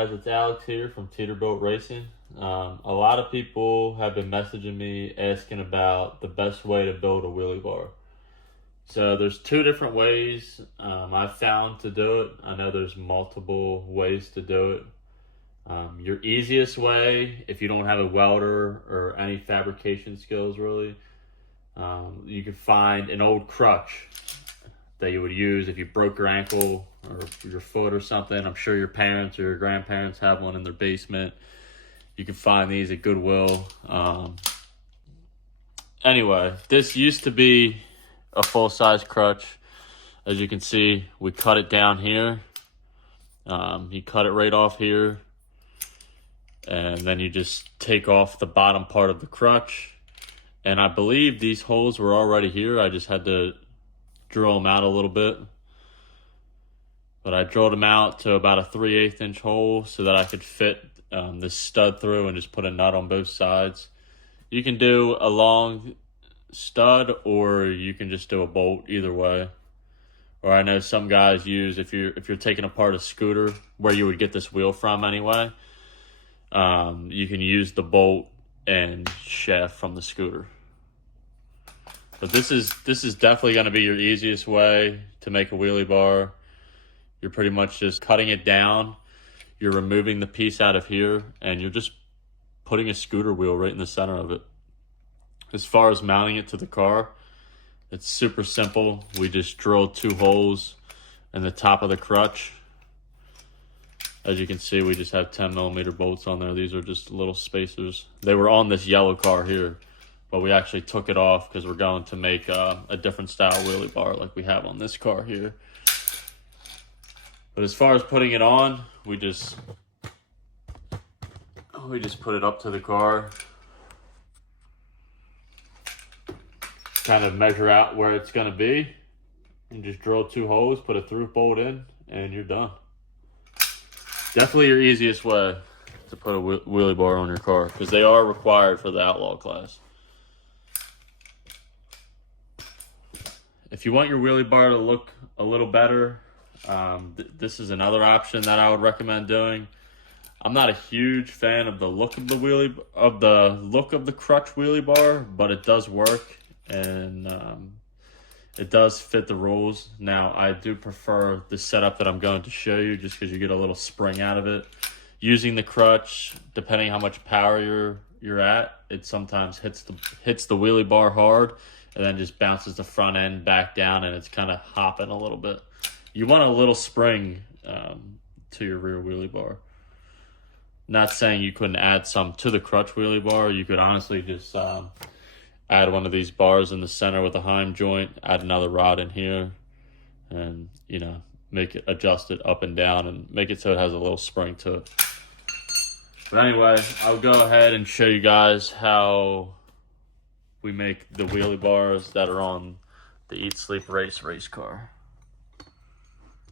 guys, it's Alex here from Teeterboat Racing. A lot of people have been messaging me asking about the best way to build a wheelie bar. So there's two different ways I've found to do it. I know there's multiple ways to do it. Your easiest way, if you don't have a welder or any fabrication skills really, you can find an old crutch that you would use if you broke your ankle or your foot or something. I'm sure your parents or your grandparents have one in their basement. You can find these at Goodwill. Anyway, this used to be a full-size crutch. As you can see, we cut it down here. You cut it right off here. And then you just take off the bottom part of the crutch. And I believe these holes were already here. I just had to drill them out a little bit. But I drilled them out to about a 3/8 inch hole so that I could fit this stud through and just put a nut on both sides. You can do a long stud or you can just do a bolt, either way. Or I know some guys use, if you're taking apart a scooter where you would get this wheel from anyway, you can use the bolt and shaft from the scooter. But this is definitely going to be your easiest way to make a wheelie bar. You're pretty much just cutting it down. You're removing the piece out of here, and you're just putting a scooter wheel right in the center of it. As far as mounting it to the car, it's super simple. We just drilled 2 holes in the top of the crutch. As you can see, we just have 10mm bolts on there. These are just little spacers. They were on this yellow car here, but we actually took it off because we're going to make a different style wheelie bar like we have on this car here. But as far as putting it on, we just put it up to the car. Kind of measure out where it's going to be. And just drill 2 holes, put a through bolt in, and you're done. Definitely your easiest way to put a wheelie bar on your car, because they are required for the outlaw class. If you want your wheelie bar to look a little better, this is another option that I would recommend doing. I'm not a huge fan of the look of the crutch wheelie bar, but it does work and it does fit the rules. Now, I do prefer the setup that I'm going to show you, just because you get a little spring out of it. Using the crutch, depending how much power you're at, it sometimes hits the wheelie bar hard and then just bounces the front end back down, and it's kind of hopping a little bit. You want a little spring to your rear wheelie bar. Not saying you couldn't add some to the crutch wheelie bar. You could honestly just add one of these bars in the center with a heim joint, add another rod in here, and, make it, adjust it up and down and make it so it has a little spring to it. But anyway, I'll go ahead and show you guys how we make the wheelie bars that are on the Eat Sleep Race car.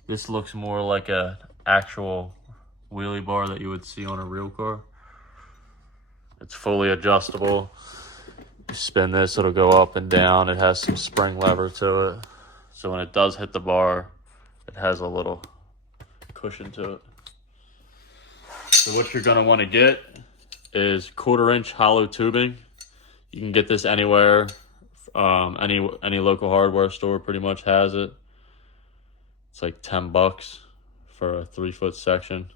This looks more like an actual wheelie bar that you would see on a real car. It's fully adjustable. You spin this, it'll go up and down. It has some spring lever to it. So when it does hit the bar, it has a little cushion to it. So what you're gonna wanna get is 1/4 inch hollow tubing. You can get this anywhere. Any local hardware store pretty much has it. It's like $10 for a 3-foot section.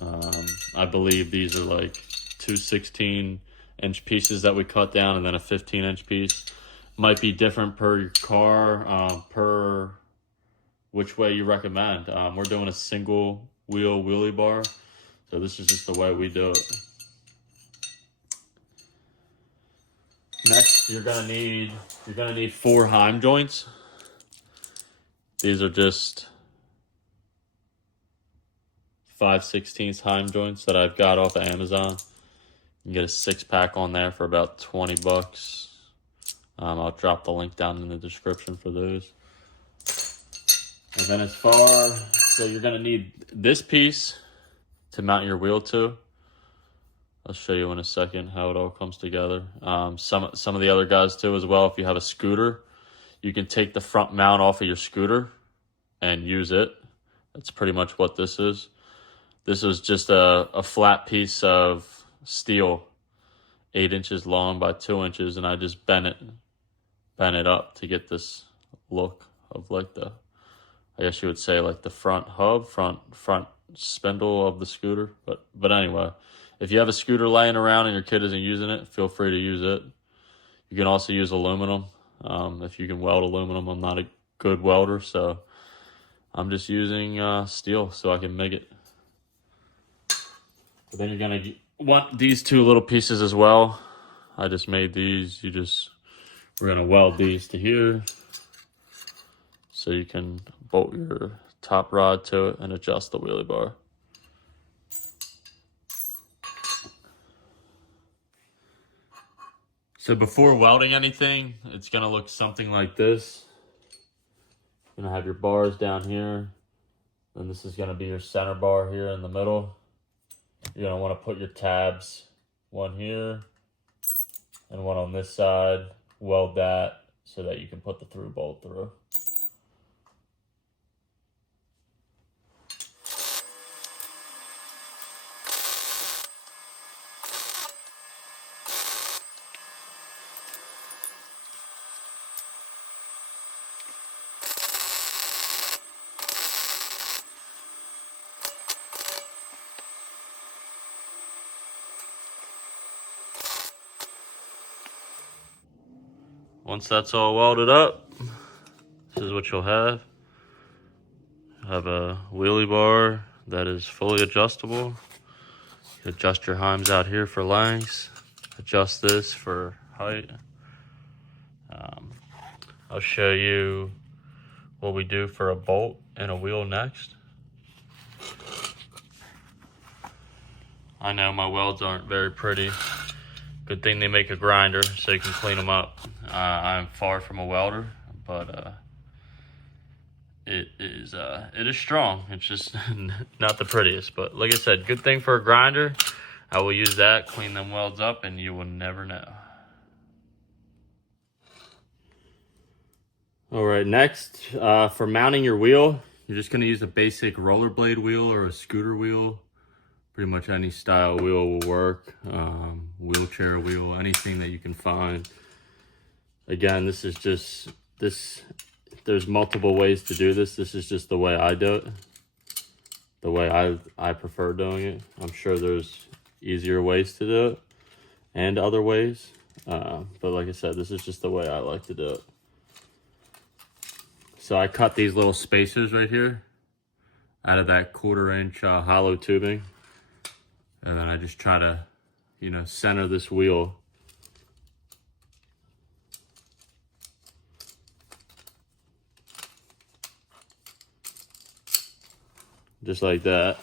I believe these are like 2 16-inch pieces that we cut down, and then a 15-inch piece. Might be different per your car, per which way you recommend. We're doing a single wheel wheelie bar, so this is just the way we do it. Next, you're gonna need 4 heim joints. These are just 5/16 heim joints that I've got off of Amazon. You can get a 6-pack on there for about $20. I'll drop the link down in the description for those. And then so you're gonna need this piece to mount your wheel to. I'll show you in a second how it all comes together. Some of the other guys too as well. If you have a scooter, you can take the front mount off of your scooter and use it. That's pretty much what this is. This was just a flat piece of steel, 8 inches long by 2 inches, and I just bent it up to get this look of like the, I guess you would say like the front hub, front spindle of the scooter. But anyway, if you have a scooter laying around and your kid isn't using it, feel free to use it. You can also use aluminum if you can weld aluminum. I'm not a good welder, so I'm just using steel so I can make it. But then you're gonna want these 2 little pieces as well. I just made these. We're gonna weld these to here so you can bolt your top rod to it and adjust the wheelie bar. So before welding anything, it's gonna look something like this. You're gonna have your bars down here, and this is gonna be your center bar here in the middle. You're gonna wanna put your tabs, one here and one on this side, weld that so that you can put the through bolt through. Once that's all welded up, this is what you'll have. You'll have a wheelie bar that is fully adjustable. You adjust your heims out here for lengths, adjust this for height. I'll show you what we do for a bolt and a wheel next. I know my welds aren't very pretty. Good thing they make a grinder so you can clean them up. I'm far from a welder, but it is strong. It's just not the prettiest, but like I said, good thing for a grinder. I will use that, clean them welds up, and you will never know. All right, next, for mounting your wheel, you're just gonna use a basic rollerblade wheel or a scooter wheel. Pretty much any style wheel will work. Wheelchair wheel, anything that you can find. Again, this is just, there's multiple ways to do this. This is just the way I do it. The way I prefer doing it. I'm sure there's easier ways to do it and other ways. But like I said, this is just the way I like to do it. So I cut these little spacers right here out of that 1/4 inch hollow tubing. And then I just try to, center this wheel. Just like that.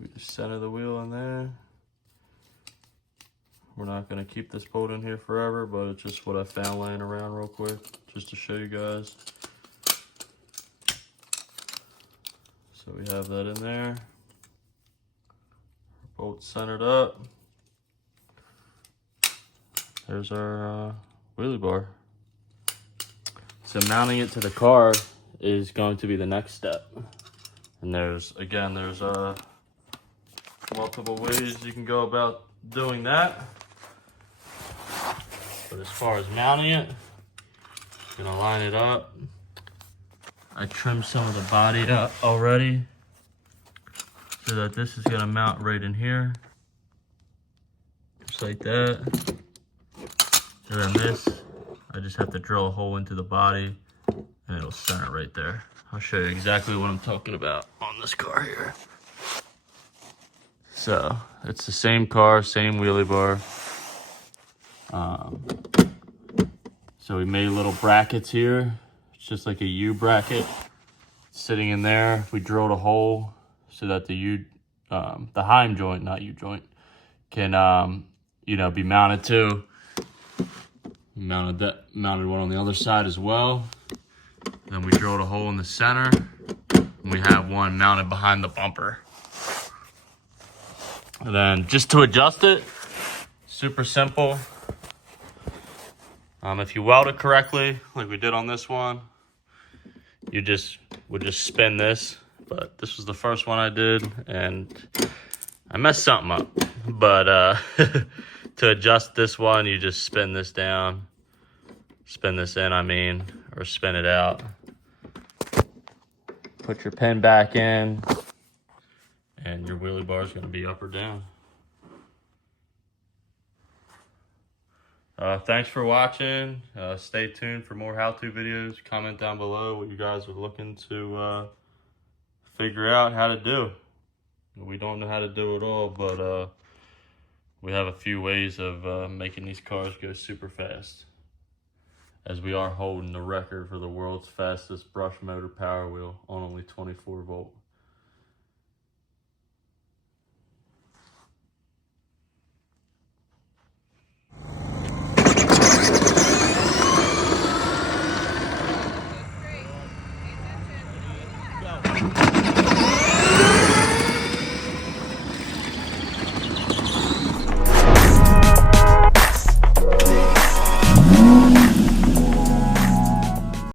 We just center the wheel in there. We're not gonna keep this bolt in here forever, but it's just what I found laying around real quick, just to show you guys. So we have that in there. Bolt centered up. There's our wheelie bar. So mounting it to the car is going to be the next step. And there's multiple ways you can go about doing that. But as far as mounting it, I'm gonna line it up. I trimmed some of the body out already so that this is gonna mount right in here. Just like that. And then this, I just have to drill a hole into the body and it'll center right there. I'll show you exactly what I'm talking about on this car here. So, it's the same car, same wheelie bar. So we made little brackets here. It's just like a U bracket sitting in there. We drilled a hole so that the heim joint, not U joint, can be mounted to. Mounted one on the other side as well. Then we drilled a hole in the center, and we have one mounted behind the bumper. And then just to adjust it, super simple. If you weld it correctly, like we did on this one, you just would just spin this, but this was the first one I did, and I messed something up. But to adjust this one, you just spin this down, spin this in, or spin it out. Put your pin back in, and your wheelie bar is going to be up or down. Thanks for watching. Stay tuned for more how-to videos. Comment down below what you guys are looking to figure out how to do. We don't know how to do it all, but we have a few ways of making these cars go super fast, as we are holding the record for the world's fastest brush motor power wheel on only 24 volt.